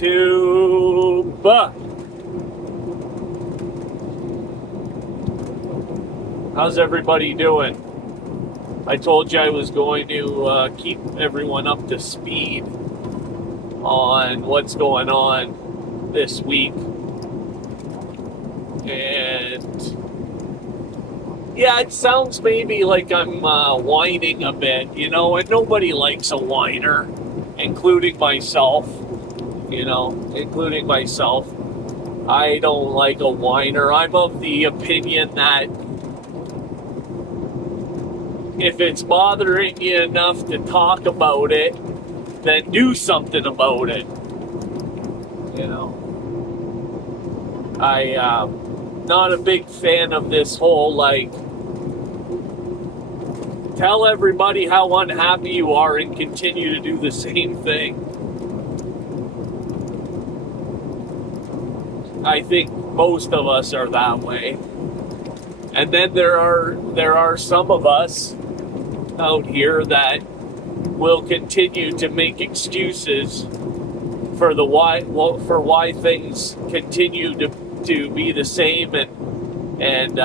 YouTube. How's everybody doing? I told you I was going to keep everyone up to speed on what's going on this week. And yeah, it sounds maybe like I'm whining a bit, you know, and nobody likes a whiner, including myself, including myself. I don't like a whiner. I'm of the opinion that if it's bothering you enough to talk about it, then do something about it. I'm not a big fan of this whole, tell everybody how unhappy you are and continue to do the same thing. I think most of us are that way. And then there are some of us out here that will continue to make excuses for why things continue to be the same, and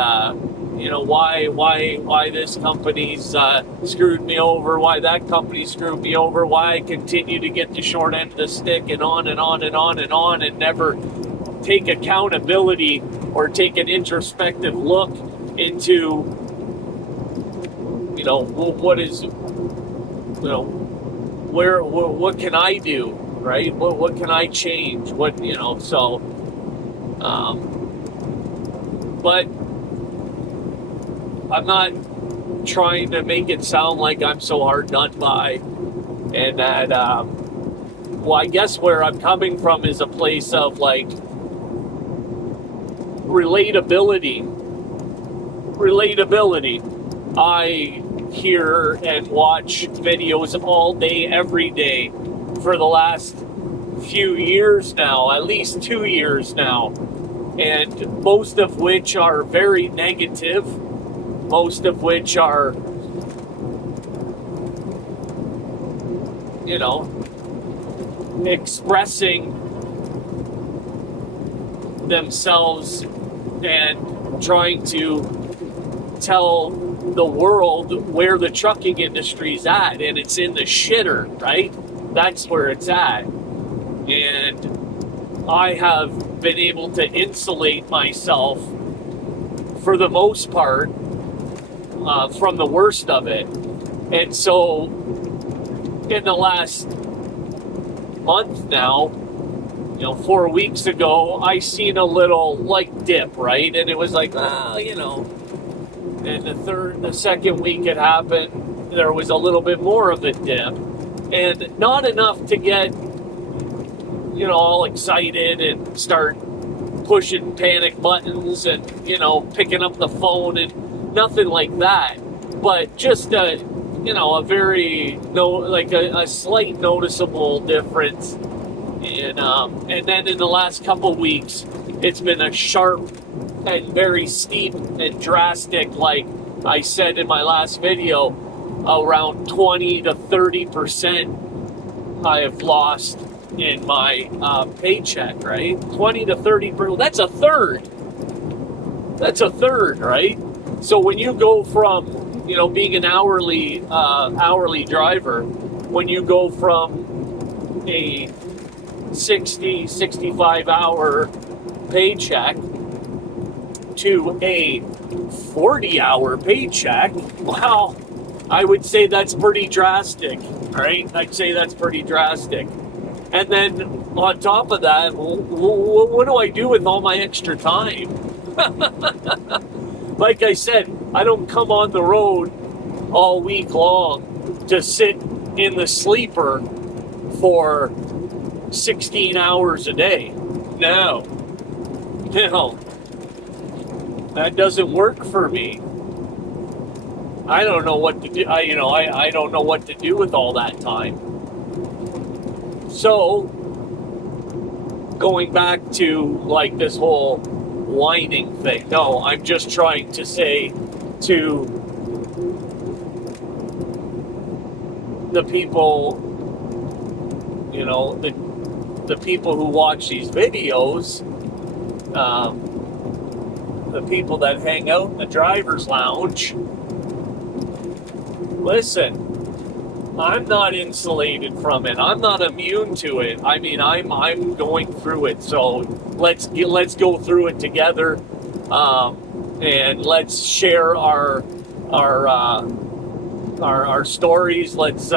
why this company's screwed me over, why that company screwed me over, why I continue to get the short end of the stick, and on and on and on and on, and never take accountability or take an introspective look into what can I do, right? What can I change? But I'm not trying to make it sound like I'm so hard done by, and that I guess where I'm coming from is a place of relatability. I hear and watch videos all day, every day for the last few years now, at least 2 years now, and most of which are very negative, most of which are, expressing themselves and trying to tell the world where the trucking industry's at, and it's in the shitter, right? That's where it's at. And I have been able to insulate myself for the most part from the worst of it. And so in the last month now, 4 weeks ago, I seen a little dip, right? And it was and the second week it happened, there was a little bit more of a dip, and not enough to get all excited and start pushing panic buttons and picking up the phone and nothing like that, but just a very a slight noticeable difference. And then in the last couple weeks, it's been a sharp and very steep and drastic, like I said in my last video, around 20 to 30% I have lost in my paycheck, right? 20 to 30%, that's a third. That's a third, right? So when you go from, being an hourly driver, when you go from a 60, 65 hour paycheck to a 40-hour paycheck, wow, I would say that's pretty drastic, right? I'd say that's pretty drastic. And then on top of that, what do I do with all my extra time? Like I said, I don't come on the road all week long to sit in the sleeper for 16 hours a day. No. That doesn't work for me. I don't know what to do. I don't know what to do with all that time. So, going back to this whole whining thing. No, I'm just trying to say to the people, the people who watch these videos, the people that hang out in the driver's lounge, listen, I'm not insulated from it. I'm not immune to it. I mean, I'm going through it. So let's go through it together, and let's share our stories. Let's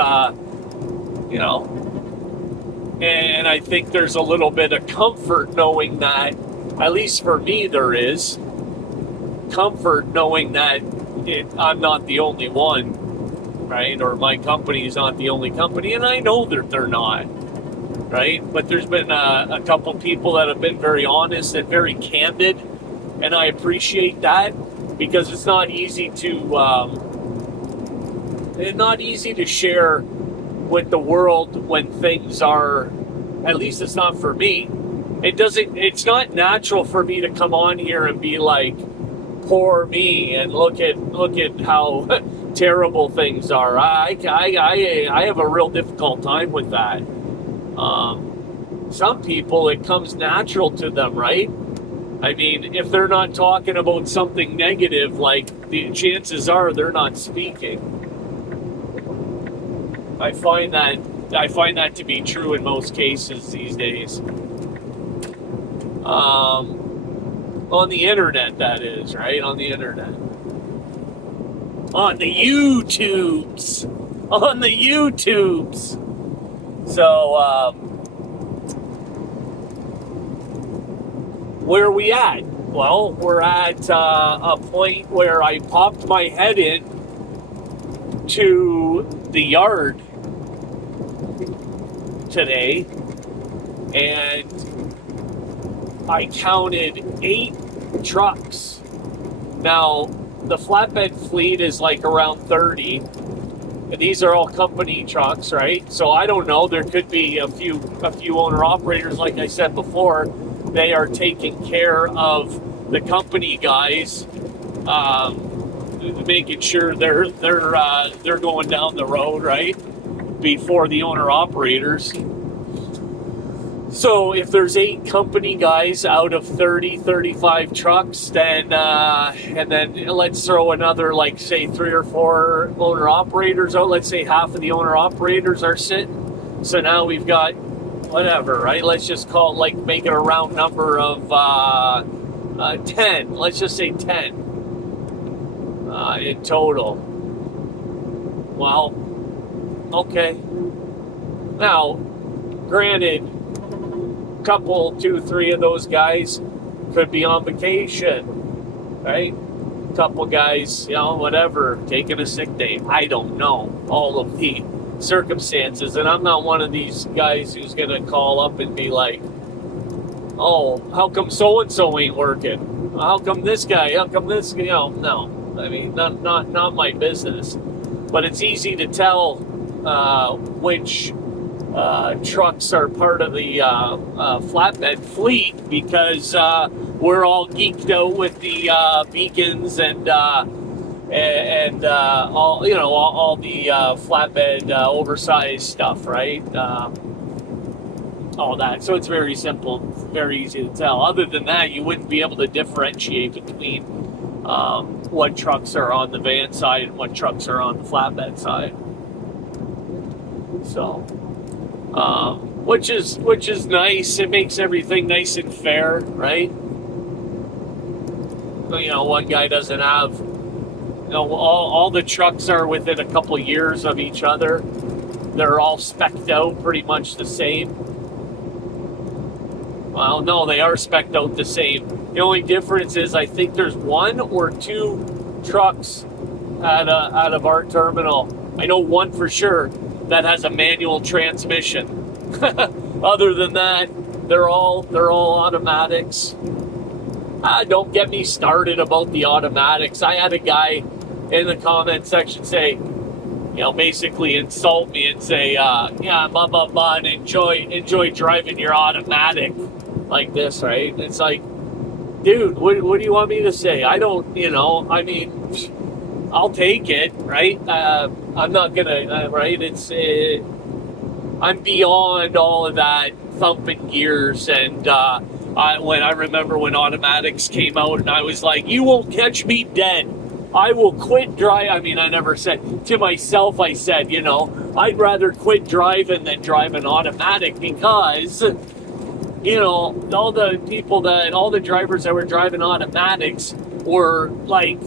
and I think there's a little bit of comfort knowing that, at least for me, there is comfort knowing that I'm not the only one. Right? Or my company is not the only company, and I know that they're not, right? But there's been a couple people that have been very honest and very candid, and I appreciate that, because it's not easy to share with the world when things are, at least it's not for me. It's not natural for me to come on here and be like, poor me, and look at how terrible things are. I have a real difficult time with that. Some people, it comes natural to them, right? I mean, if they're not talking about something negative, like, the chances are they're not speaking. I find that to be true in most cases these days. On the internet, that is, right? On the internet. On the YouTubes. So, where are we at? Well, we're at a point where I popped my head in to the yard today, and I counted 8 trucks. Now, the Flatbed Fleet is like around 30, and these are all company trucks, right? So I don't know, there could be a few owner-operators, like I said before. They are taking care of the company guys, making sure they're going down the road, right, before the owner-operators. So if there's 8 company guys out of 30, 35 trucks, then and then let's throw another, like, say 3 or 4 owner operators out. Let's say half of the owner operators are sitting. So now we've got whatever, right? Let's just call it, like, make it a round number of 10. Let's just say 10 in total. Well, okay. Now, granted, couple, 2, 3 of those guys could be on vacation, right? Couple guys, whatever, taking a sick day. I don't know all of the circumstances, and I'm not one of these guys who's gonna call up and be like, oh, how come so and so ain't working? How come this guy? How come this? No. I mean, not my business. But it's easy to tell which trucks are part of the Flatbed Fleet, because we're all geeked out with the beacons and all all the flatbed oversized stuff, right? All that. So it's very simple, very easy to tell. Other than that, you wouldn't be able to differentiate between what trucks are on the van side and what trucks are on the flatbed side. So. Which is nice. It makes everything nice and fair, right? One guy doesn't have, all the trucks are within a couple years of each other. They're all spec'd out pretty much the same. Well, no, they are spec'd out the same. The only difference is I think there's 1 or 2 trucks out of our terminal. I know one for sure that has a manual transmission. Other than that, they're all automatics. Don't get me started about the automatics. I had a guy in the comment section say, basically insult me and say, yeah, blah blah blah, and enjoy driving your automatic like this, right? It's like, dude, what do you want me to say? I don't, I mean, I'll take it, right? I'm not gonna, right? I'm beyond all of that thumping gears. And I remember when automatics came out, and I was like, you won't catch me dead. I will quit driving. I mean, I never said to myself, I said, you know, I'd rather quit driving than drive an automatic, because, you know, all the drivers that were driving automatics were like,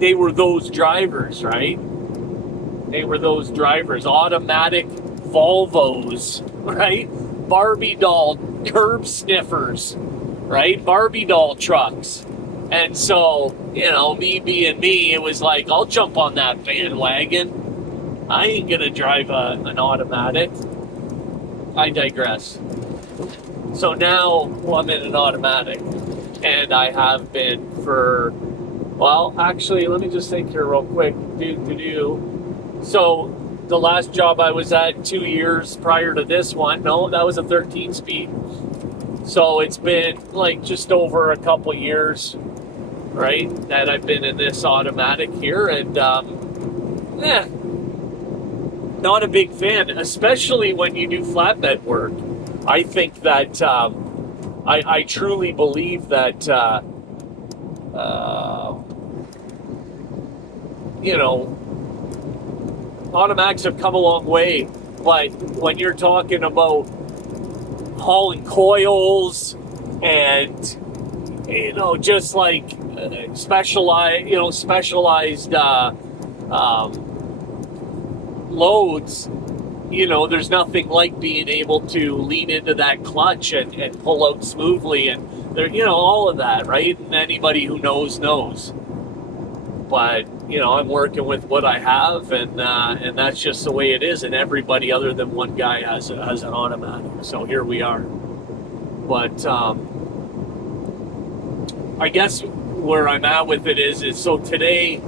they were those drivers, right? They were those drivers, automatic Volvos, right? BArbiE doll, cURb sniFFERs, right? BArbiE doll trucks. And so, you know, me being me, it was like, I'll jump on that bandwagon. I ain't gonna drive an automatic. I digress. So now, well, I'm in an automatic, and I have been for, well, actually, let me just think here real quick. So the last job I was at 2 years prior to this one, no, that was a 13-speed. So it's been like just over a couple years, right, that I've been in this automatic here, and not a big fan, especially when you do flatbed work. I think that I truly believe that you know, automatics have come a long way, but when you're talking about hauling coils and, you know, just like specialized loads, you know, there's nothing like being able to lean into that clutch and pull out smoothly, and there, you know, all of that, right? And anybody who knows. But, you know, I'm working with what I have, and that's just the way it is. And everybody other than one guy has an automatic. So here we are. But I guess where I'm at with it is so today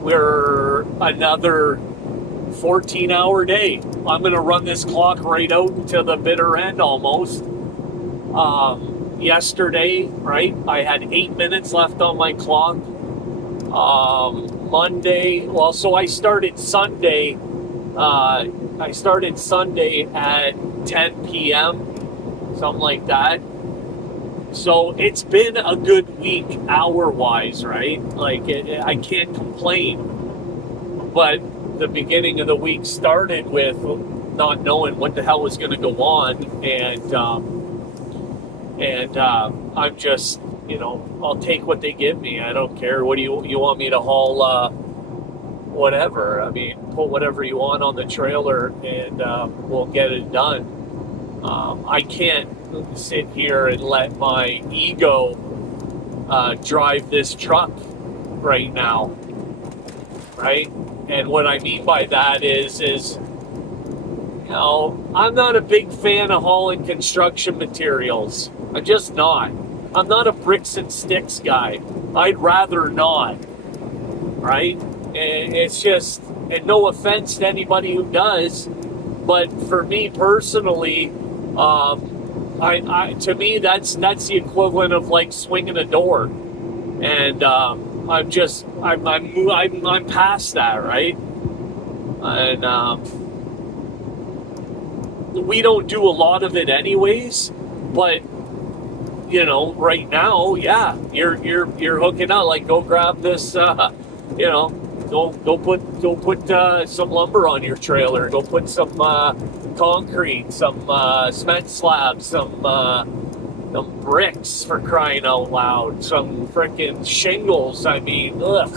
we're another 14-hour day. I'm going to run this clock right out to the bitter end almost. Yesterday, right, I had 8 minutes left on my clock. Monday, well, so I started Sunday at 10 p.m., something like that. So it's been a good week hour-wise, right? Like, I can't complain. But the beginning of the week started with not knowing what the hell was going to go on, and I'm just, you know, I'll take what they give me. I don't care. What do you want me to haul? Whatever. I mean, put whatever you want on the trailer, and we'll get it done. I can't sit here and let my ego drive this truck right now, right? And what I mean by that is, you know, I'm not a big fan of hauling construction materials. I'm just not. I'm not a bricks and sticks guy. I'd rather not, right? And it's just, and no offense to anybody who does, but for me personally, to me that's the equivalent of like swinging a door, and I'm past that, right? And we don't do a lot of it anyways, but you know, right now, yeah, you're hooking up. Like, go grab this, you know, go put some lumber on your trailer. Go put some concrete, some cement slabs, some bricks, for crying out loud, some freaking shingles. I mean, ugh.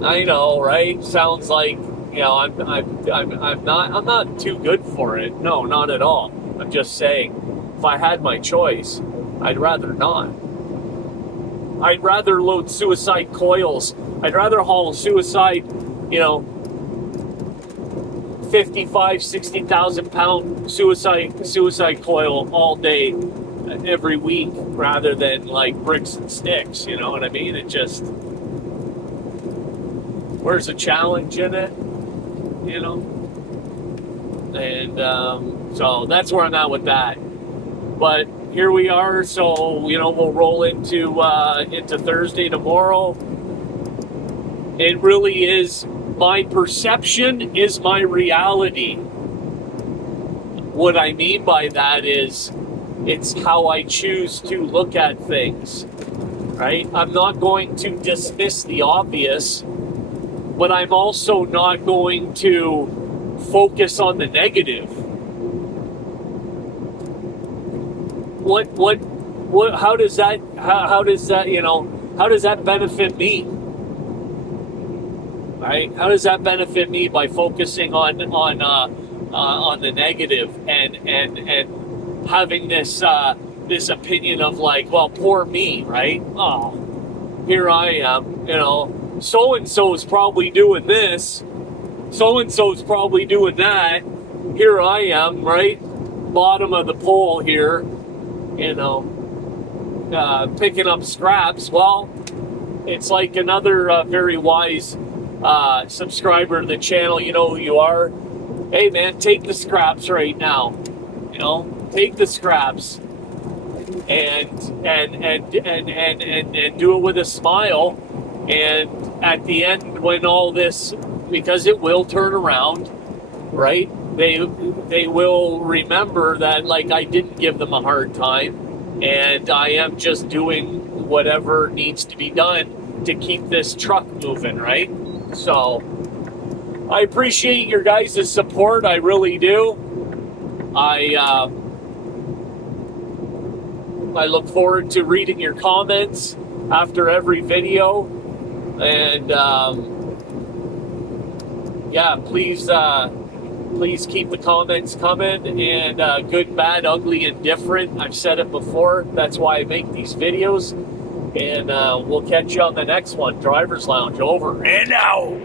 I know, right? Sounds like, you know, I'm not too good for it. No, not at all. I'm just saying, if I had my choice, I'd rather not. I'd rather load suicide coils. I'd rather haul suicide, you know, 55, 60,000 pound suicide coil all day, every week, rather than like bricks and sticks. You know what I mean? It just, where's the challenge in it? You know? And so that's where I'm at with that. But here we are. So, you know, we'll roll into Thursday tomorrow. It really is my perception is my reality. What I mean by that is it's how I choose to look at things, right? I'm not going to dismiss the obvious, but I'm also not going to focus on the negative. How does that benefit me? Right? How does that benefit me by focusing on the negative and having this opinion of like, well, poor me, right? Oh, here I am, so and so is probably doing this, so and so is probably doing that. Here I am, right, bottom of the pole here, picking up scraps. Well, it's like another very wise subscriber to the channel. You know who you are. Hey man, take the scraps right now. Take the scraps and do it with a smile. And at the end, when all this, because it will turn around, right? They will remember that, like, I didn't give them a hard time, and I am just doing whatever needs to be done to keep this truck moving, right? So I appreciate your guys' support. I really do. I look forward to reading your comments after every video, and please keep the comments coming, and good, bad, ugly, indifferent. I've said it before. That's why I make these videos, and we'll catch you on the next one. Driver's Lounge over and out.